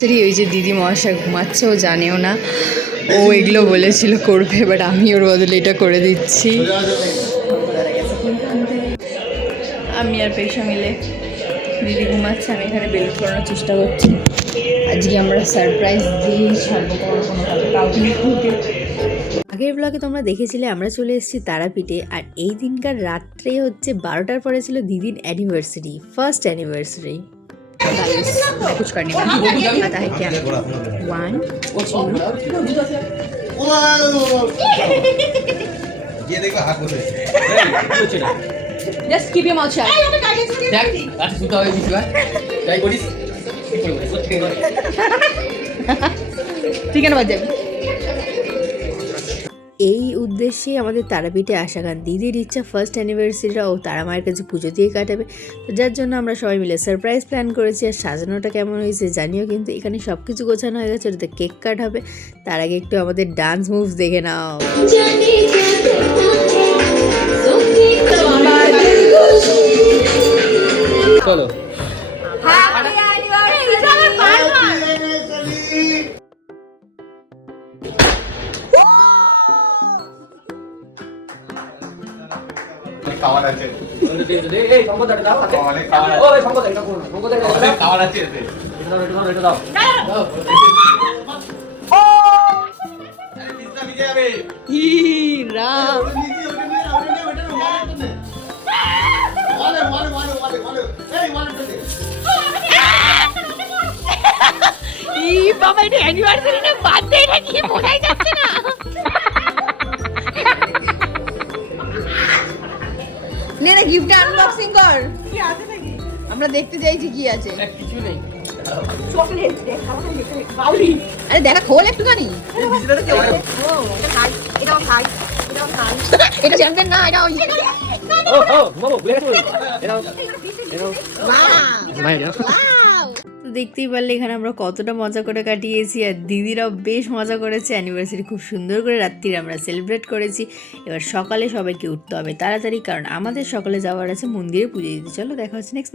ওই যে দিদি মহাশয় ঘুমাচ্ছে, ও জানেও না, ও এগুলো বলেছিল করবে, বাট আমি ওর বদলে এটা করে দিচ্ছি। আমি আর পেশা মিলে দিদি ঘুমাচ্ছে, আমি এখানে বেলুন করানোর চেষ্টা করছি। আজকে আমরা সারপ্রাইজ দিয়ে ছাড়বো কাউকে। আগের ব্লগে তোমরা দেখেছিলে আমরা চলে এসেছি তারাপীঠে, আর এই দিনকার রাত্রে হচ্ছে 12টার পরে ছিল দিদির অ্যানিভার্সারি, ফার্স্ট অ্যানিভার্সারি। गाइस मैं कुछ करने वाली हूँ, पता है क्या? 1 2 ये देखो हाथ में just keep your mouth shut. দেখ আচ্ছা সুতা হয়ে গেছে ভাই তাই করিস ঠিক আছে বাজে। এই উদ্দেশ্যে আমাদের তারাপীঠে আসা, কারণ দিদির ইচ্ছা ফার্স্ট অ্যানিভার্সারিটা ও তারা মায়ের কাছে পুজো দিয়ে কাটাবে, তো যার জন্য আমরা সবাই মিলে সারপ্রাইজ প্ল্যান করেছি। আর সাজানোটা কেমন হয়েছে জানিও, কিন্তু এখানে সব কিছু গোছানো হয়ে গেছে, ওটাতে কেক কাট হবে। তার আগে একটু আমাদের ডান্স মুভস দেখে নাও। চলো খাবার আছে এই সম্পদ দাও হাতে অনেক খাবার আছে ওই সম্পদ এটা করো সম্পদ এটা খাবার আছে এতে এটা দাও ও আরে পিছনা ভিজে যাবে ই রাম ই বাবা, এটা অ্যানিভার্সারি না বার্থডে, এটা কি বোঝাই যাচ্ছে না। নে না গিফট আনবক্সিং কর, কি আছে নাকি আমরা দেখতে চাইছি কি আছে। কিছু নেই চকলেট দেখাও না, দেখতে বাউলি, আরে দেখা খোল একটুখানি। বিজনেস কি হয় ও এটা খাই, এটাও খাই, এটাও খাই, এটা চ্যাম্পিয়ন না, এটা ওই ও ও বাবু ব্লেড এটা ওয়াও ভাই না তো দেখতেই পারলে এখানে আমরা কতটা মজা করে কাটিয়েছি, আর দিদিরাও বেশ মজা করেছে। অ্যানিভার্সারি খুব সুন্দর করে রাত্রিরে আমরা সেলিব্রেট করেছি। এবার সকালে সবাইকে উঠতে হবে তাড়াতাড়ি, কারণ আমাদের সকালে যাওয়ার আছে মন্দিরে পুজো দিতে। চলো দেখা হচ্ছে নেক্সট